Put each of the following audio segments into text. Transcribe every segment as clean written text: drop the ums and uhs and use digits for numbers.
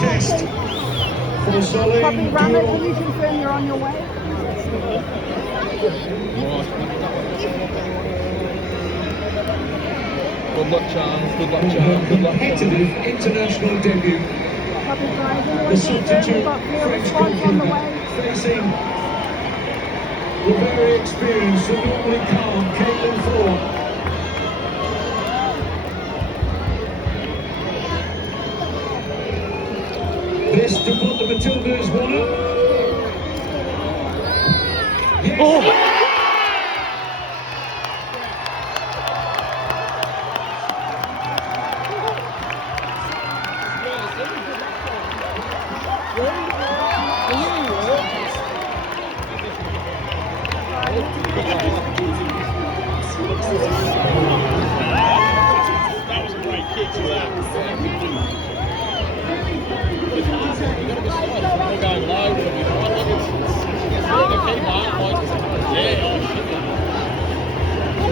test for Soleil. Copy, Rahman, can you confirm you're on your way? Good luck, Charles. Good luck, Charles. Good luck, Charles. Competitive international debut. Copy, Brian. The Anyone confirm substitute we've got clear French response on the goalkeeper way? facing the very experienced and normally calm Caitlin Ford. This to put the Matildas 1-up. Yes. Oh! That was a great kick to that. They're going low. Look, it's the keeper. Like, yeah, oh shit.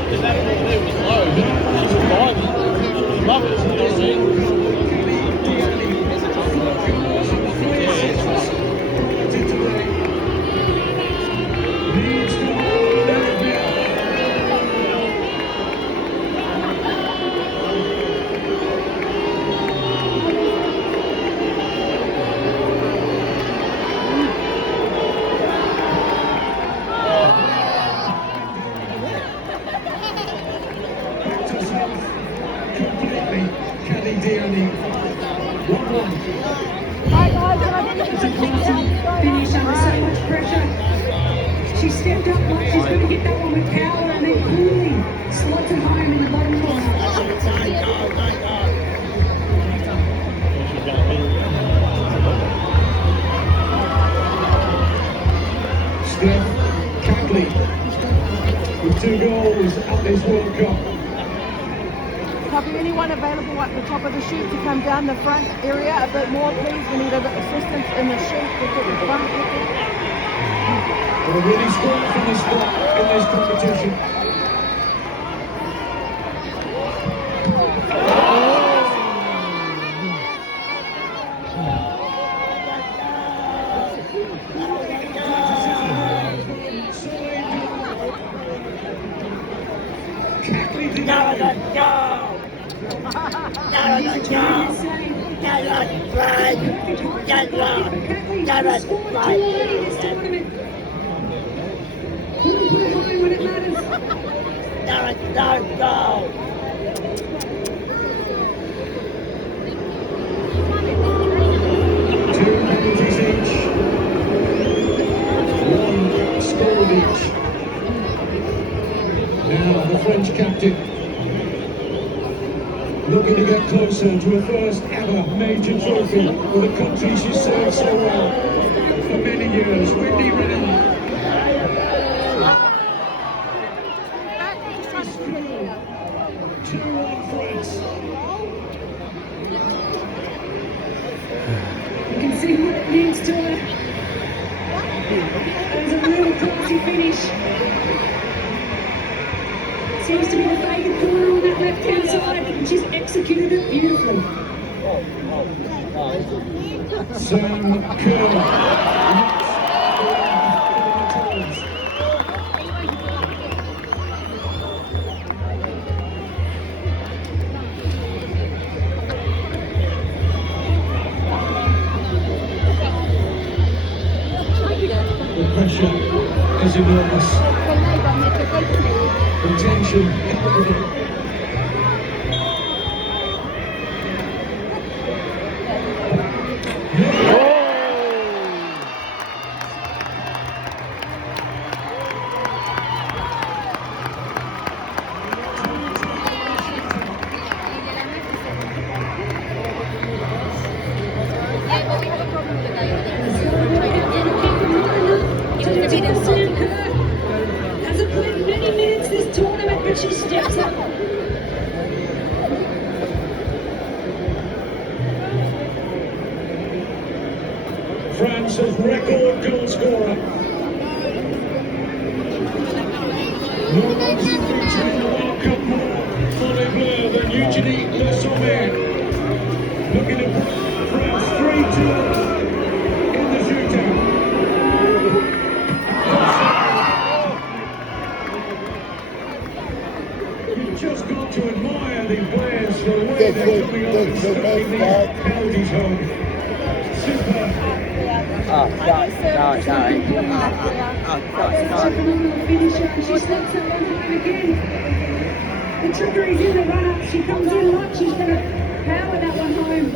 Because that ball there was low. She was diving. Love it. You know what I mean? Completely, Kelly Dearney. 1-1. Hi, guys, can I get you It's a to classy finish under so much pressure. She stepped up like she's going to get that one with power and then coolly slots it home in the bottom corner. Steph Catley with 2 goals at this World Cup. Copy, anyone available at the top of the chute to come down the front area a bit more, please? We need a bit of assistance in the chute to get the front. They're really strong from the start in this competition. Catley to Two penalties each. One scored each. Now the French captain looking to get closer to her first ever major trophy with a country she served so well for many years. Wendy Renard. 2-1 France. You can see what it means to her. That was a real classy finish. Seems to be the vacant corner on that left-hand side, and she's executed it beautifully. Sam Kerr. The pressure is enormous. The tension palpable. Hasn't played many minutes this tournament, but she steps up. France's record goal scorer. No one's in between the World Cup volley bleu than Eugénie Le Sommer. Looking to put France 3-2 Cody's home. Super. Phenomenal finisher, and she slots that one home again. The trickery's in the run-up. She comes in like she's going to power that one home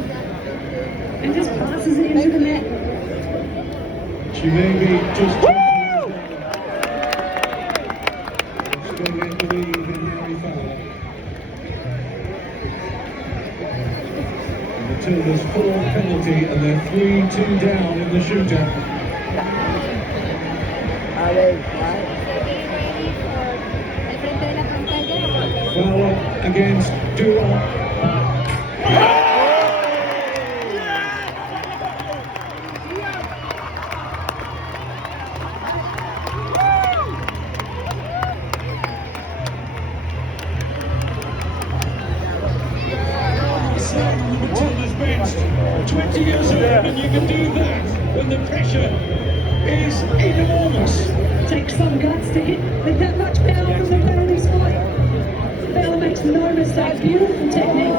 and just passes it into the net. She may be just 20 years old. Still in the lead in Mary Fowler. And Matilda's fourth penalty, and they're 3-2 down in the shooter. Fowler against Durant. Matilda's benched. 20 years old, and you can do that when the pressure is enormous. Takes some guts to hit with that much power from the penalty spot. Bell makes no mistake. Beautiful technique.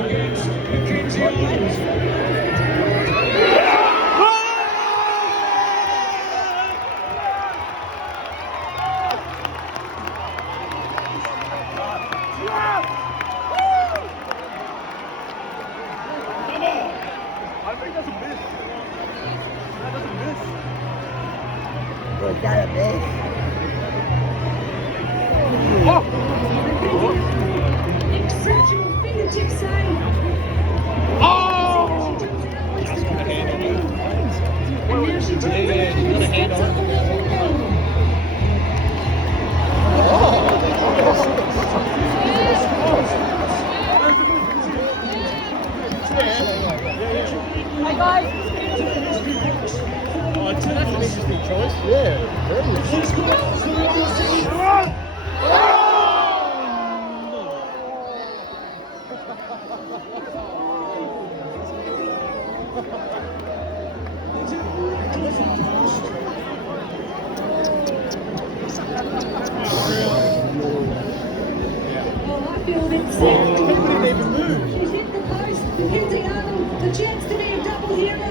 Against Mackenzie Arnold. Exceptional fingertip save. She jumps out, wants to put the save in. And now she turns around and steps up on that window. Hey guys, That's an interesting choice. Oh, I feel a bit sad. She's hit the post. Mackenzie Arnold, the chance to be a double hero.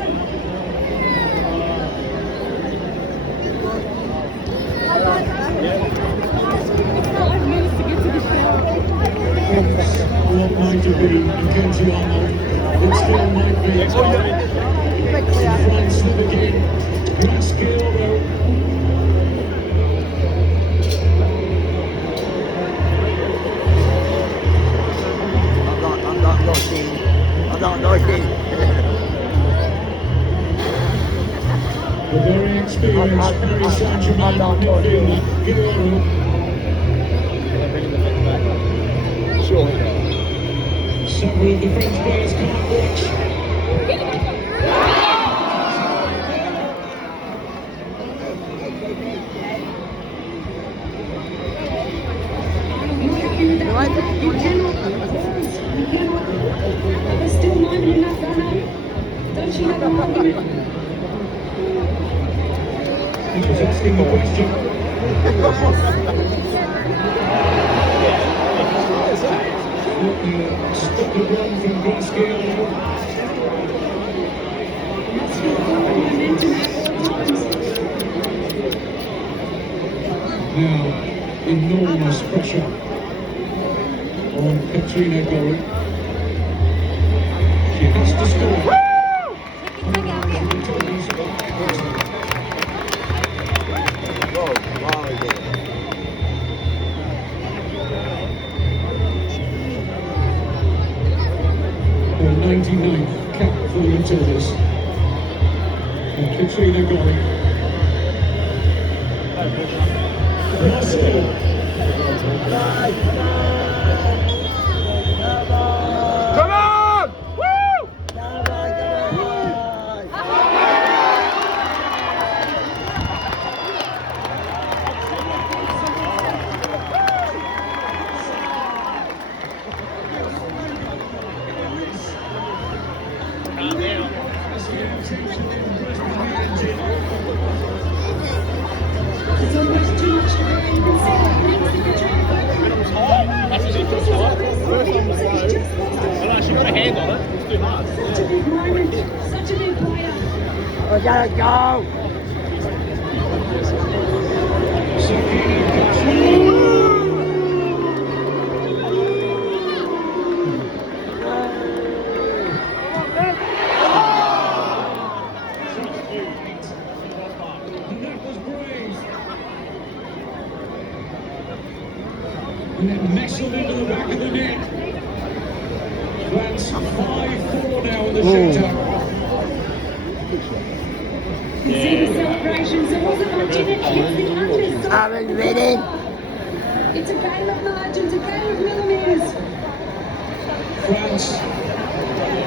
What might have been Mackenzie Arnold, it still might be. Front slip again. Great skill though. I'm not looking. The very experienced Paris Saint-Germain midfielder, Guerrero. Surely not. Several of the French players can't watch. You're happy with that one? You cannot pause. You cannot. There's still moment in that run-up. Don't you have an argument? He's asking the question. Stop the run from Glasgow. Must feel forward momentum at all times. Now, enormous pressure on Katrina Gorry. She has to score. Her 99th cap for the Matildas. And Katrina Gorry. Russell. Come on! Woo! Now. too hard. Such a big moment, such a big player. We gotta go. And that was brave. And then nestled into the back of the net. That's 5-4 now in the shootout. You can see the celebrations. There wasn't much in it. It's the underside. Are we ready? It's a game of margins, a game of millimetres. France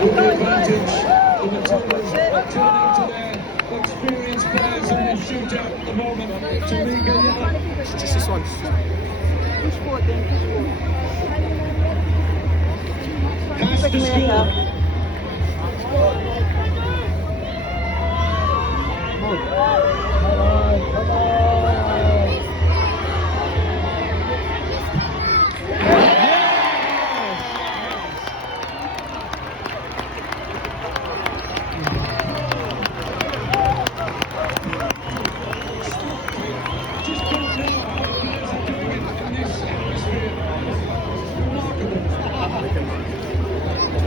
with the advantage in the totals, turning to their experienced players in the shootout at the moment. Tamika Young. Just this one. Push forward then, push forward. Has to score. Just don't know how players are doing it in this atmosphere. Remarkable.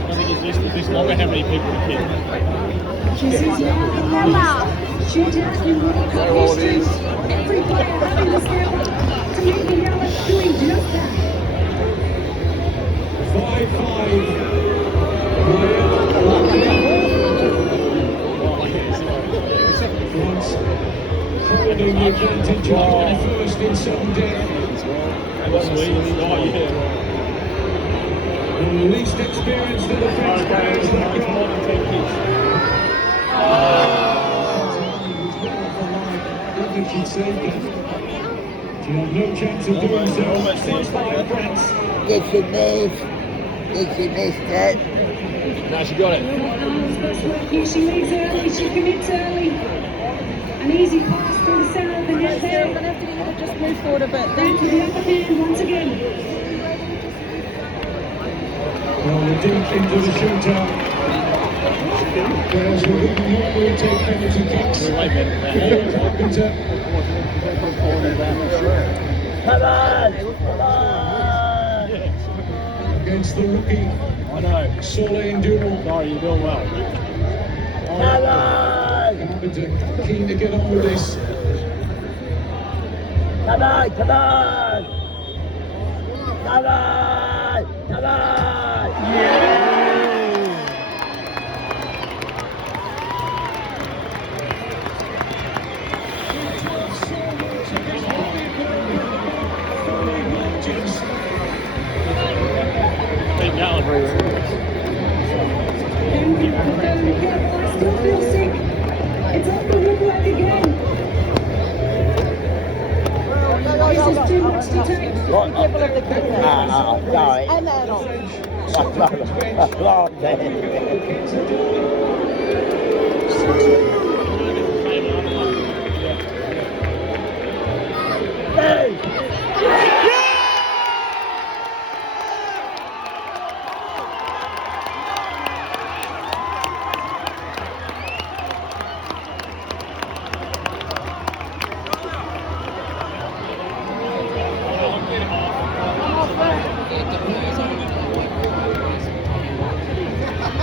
I think he's used to this longer. How many people to kick? This is now the longest shootout in World Cup history. Every player having to step up. Tamika Young doing just that. 5-5. France holding the advantage on first in sudden death. Oh, yeah. The least experienced of the French players that It's more go. than 10 kicks. I think she'd saved it. She had no chance of doing so. 5-5 France. Did she miss? Did she miss it? No, she got it. Arnold's best work here. She leaves early, she commits early. An easy pass through the centre of the net So I'm there. going to have to get you to just move forward a bit. Back to the upper hand once again. Well, we're deep into the shootout. Players who wouldn't normally take penalty kicks. Way better than that. Always looking to Come on! Come on! against the rookie I know. Soleil Durand. Sorry, you're doing well. Come on! Carpenter keen to get on with this. Come on! Come on! Come on! Come on! Keep going. Careful, I still feel sick. It's off the woodwork again. This is too much to take. Be careful of the kids. Sorry. And the adults.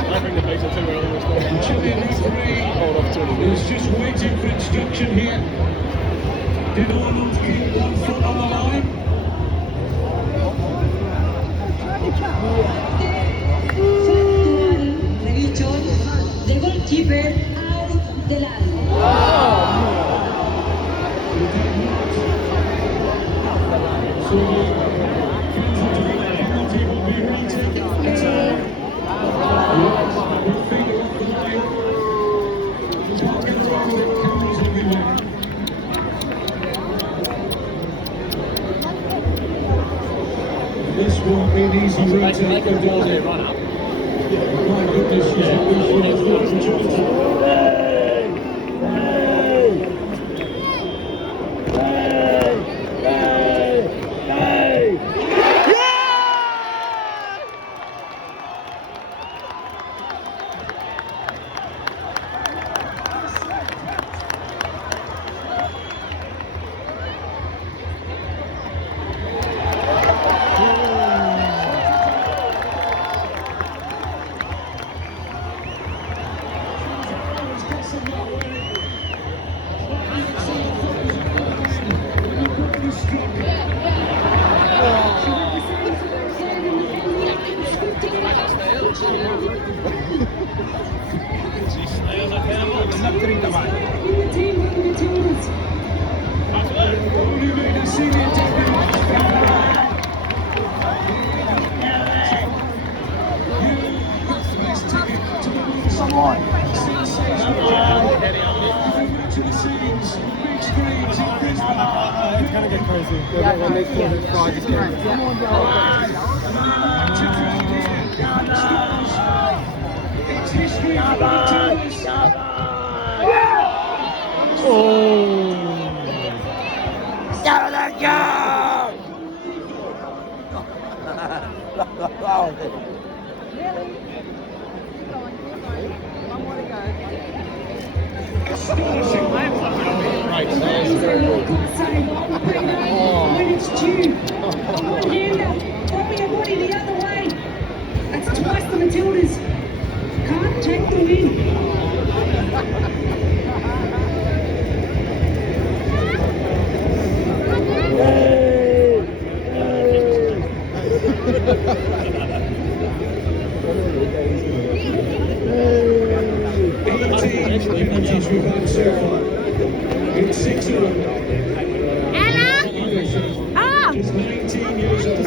I bring the pizza too early. The Chilean referee is just waiting for instruction here. Did Arnold keep 1 foot on the line? Revisión del goalkeeper Delal. So, penalty will be retaken. With finger off the line. Can't get away with it, cameras everywhere. This won't be an easy retake Make of a ball there, the run up. My goodness, she's gonna get crazy. When they call it Friday, just get It's history for the Tigers. Astonishing. Right, When it's due. Again, they'll probably avoid it the other way. That's twice the Matildas. Can't take the win. Penalties we've had so far. It's 6 of them. He's 19 years old.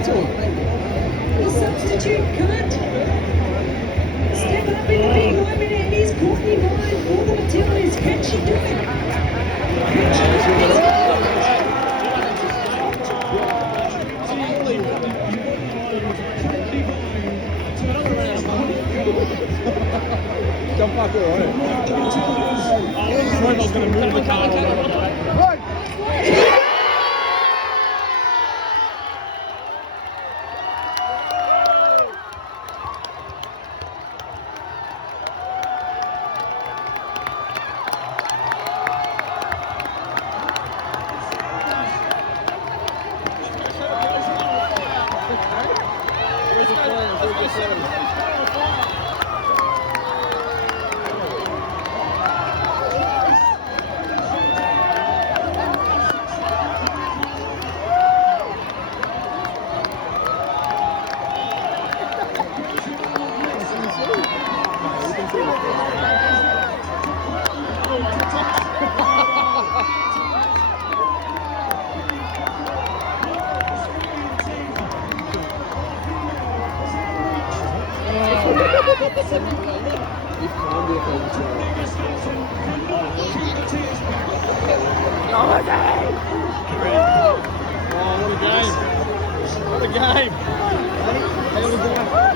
The substitute can't step up in the big moment, and he's Courtney Ryan for the Matildas. Can she do it? Can she do it? Jump back here, right? I was going to move the car. What a game! What a game!